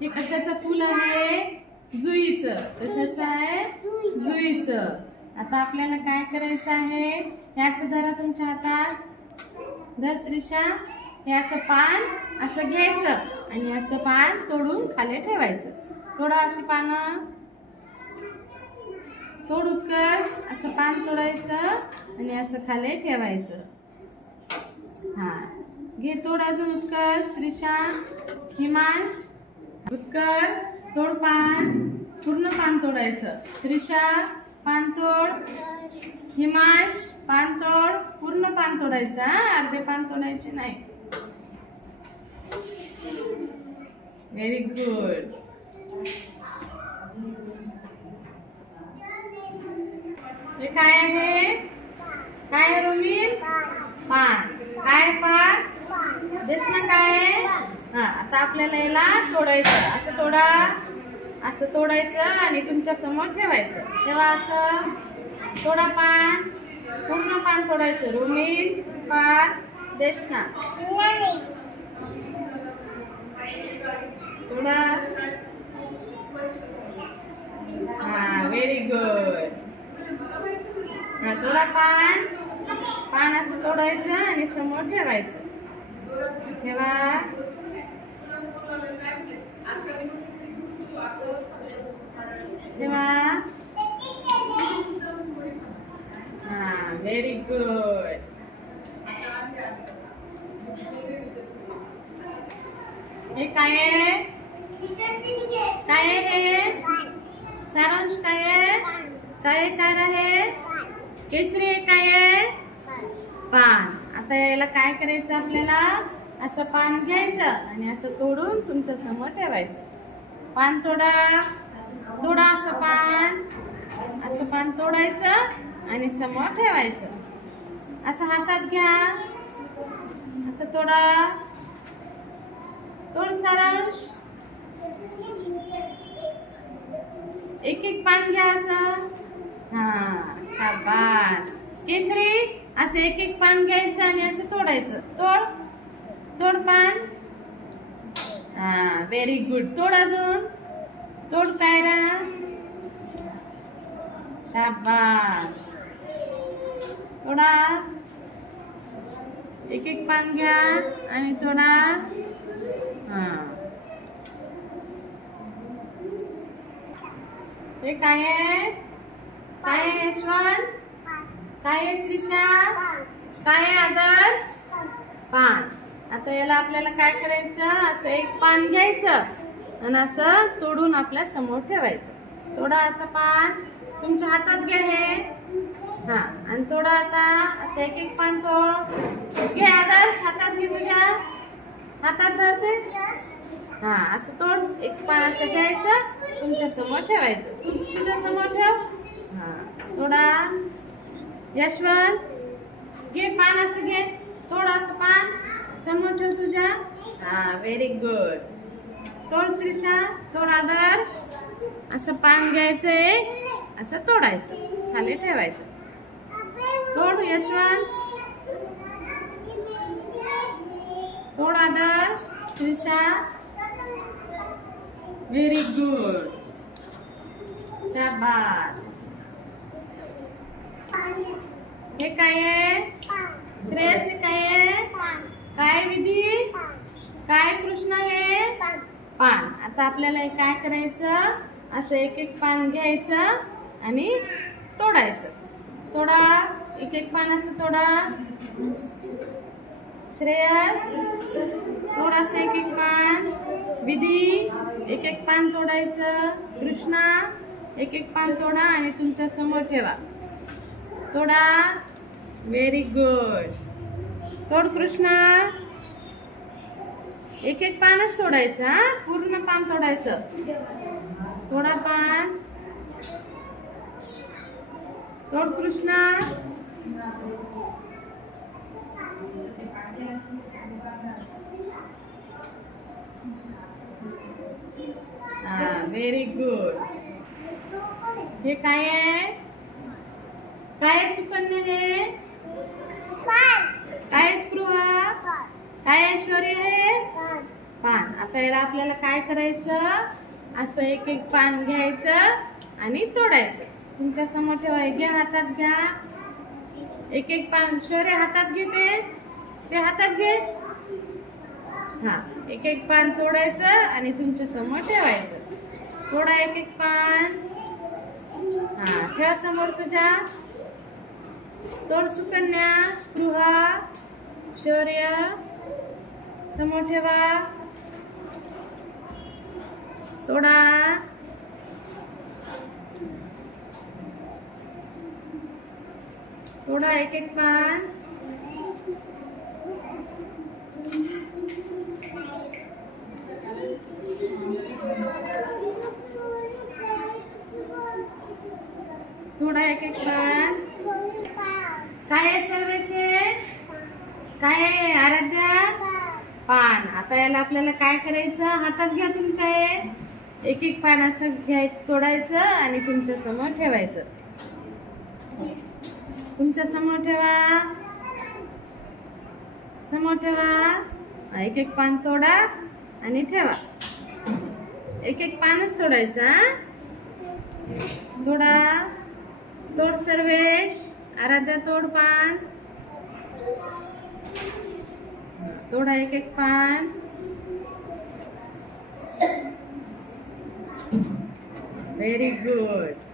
हे कशाचं फूल आहे? जुईचं. कशाचं आहे? जुईचं. आता आपल्याला काय करायचं आहे? हे असं धरा तुमच्या हातात. धर श्रीषा. हे असं पान असं घ्यायचं आणि असं पान तोडून खाली ठेवायचं. तोडा अशी पानं. तोड उत्कर्ष. असं पान तोडायचं आणि असं खाली ठेवायचं. हा घे तोड अजून उत्कर्ष. श्रीषा. हिमांश. उत्कर्ष तोड पान. पूर्ण पान तोडायचं. श्रीषा पान तोड. हिमांश पान तोड. पूर्ण पान तोडायचं. अर्धे पान तोडायचे नाही. Very good. हे काय आहे? काय आहे रोमिन? पान. काय पान? दिसणं काय आहे? हा आता आपल्याला याला तोडायचं. असं तोडा. असं तोडायचं आणि तुमच्या समोर ठेवायचं. तेव्हा असं तोडा पान. पूर्ण पान तोडायचं. रोमिन पान देशना तोडा. हा व्हेरी गुड. हा तोडा पान. पान असं तोडायचं आणि समोर ठेवायचं. ठेवा. ठेवा. हा व्हेरी गुड. हे काय आहे? काय आहे हे? सारांश काय आहे? काय कार आहे? केसरी काय आहे? पान. आता याला काय करायचं आपल्याला? असं पान घ्यायचं आणि असं तोडून तुमच्या समोर ठेवायचं. पान तोडा. तोडा असं पान. असं पान तोडायचं आणि समोर ठेवायचं. असं हातात घ्या. असं तोडा. तोड सारांश. एक एक पान घ्या असं. हा शाबास. केसरी असं एक एक पान घ्यायचं आणि असं तोडायचं. तोड. तोड पान. हा व्हेरी गुड. तोड अजून. तोड कायरा. शाबास. तोडा. एक एक पान घ्या आणि तोडा. हा हे काय आहे? काय आहे यशवंत? काय आहे श्रीषा? काय आहे आदर्श? पान. आता याला आपल्याला काय करायचं? असं एक पान घ्यायचं आणि असं तोडून आपल्या समोर ठेवायचं. तोडा असं पान. तुमच्या हातात घ्या हे. हा आणि तोडा आता. असं एक एक पान तोड. घे आदर्श. हातात घे. तुझ्या हातात धरते. हा असं तोड. एक पान असं घ्यायचं. तुमच्या समोर ठेवायचं. तुझ्या समोर ठेव. हा तोडा. यशवंत घे पान असं घे. तोड असं पान. समोर ठेव तुझ्या. हा व्हेरी गुड. तोड श्रीषा. तोड आदर्श. असं पान घ्यायचंय. असं तोडायचं. खाली ठेवायचं. तोड यशवंत. तोड आदर्श. श्रीषा. Very good. शाबास. हे काय आहे? श्रेयस हे काय आहे? काय विधी? काय कृष्ण हे? पान. आता आपल्याला हे काय करायचं? असं एक एक पान घ्यायचं आणि तोडायचं. तोडा. एक एक पान असं तोडा. श्रेयस तोड असं एक एक पान. विधी एक एक पान तोडायचं. कृष्णा एक एक पान तोडा आणि तुमच्या समोर ठेवा. तोडा. Very good. तोड कृष्णा. एक एक पानच तोडायचं. हा पूर्ण पान तोडायचं. तोडा पान. तोड कृष्णा. हा व्हेरी गुड. हे काय आहे? काय सुकन्या हे? काय स्पृहा? काय ऐश्वर्य हे? पान. आता याला आपल्याला काय करायचं, असं एक एक पान घ्यायचं आणि तोडायचं. तुमच्या समोर ठेवा, घ्या हातात घ्या, एक एक पान. शौर्य हातात घेते, ते हातात घे. हा, एक एक पान तोडायचं आणि तुमच्या समोर ठेवायचं. तोडा एक एक पान. हा, ठेवा समोर तुझ्या. तोड सुकन्या, स्पृहा, शौर्य, समोर ठेवा. तोडा. तोडा एक एक पान. तोडा एक एक पान. काय आहे सर्वेश? काय आहे आराध्या? पान. आता याला आपल्याला काय करायचं, हातात घ्या तुमच्या. एक एक पान असं तोडायचं आणि तुमच्या समोर ठेवायचं. तुमच्या समोर ठेवा, समोर ठेवा. एक एक पान तोडा आणि ठेवा. एक एक पानच तोडायचं. तोडा. तोड सर्वेश. आराध्या तोड पान. तोडा एक एक पान. Very good.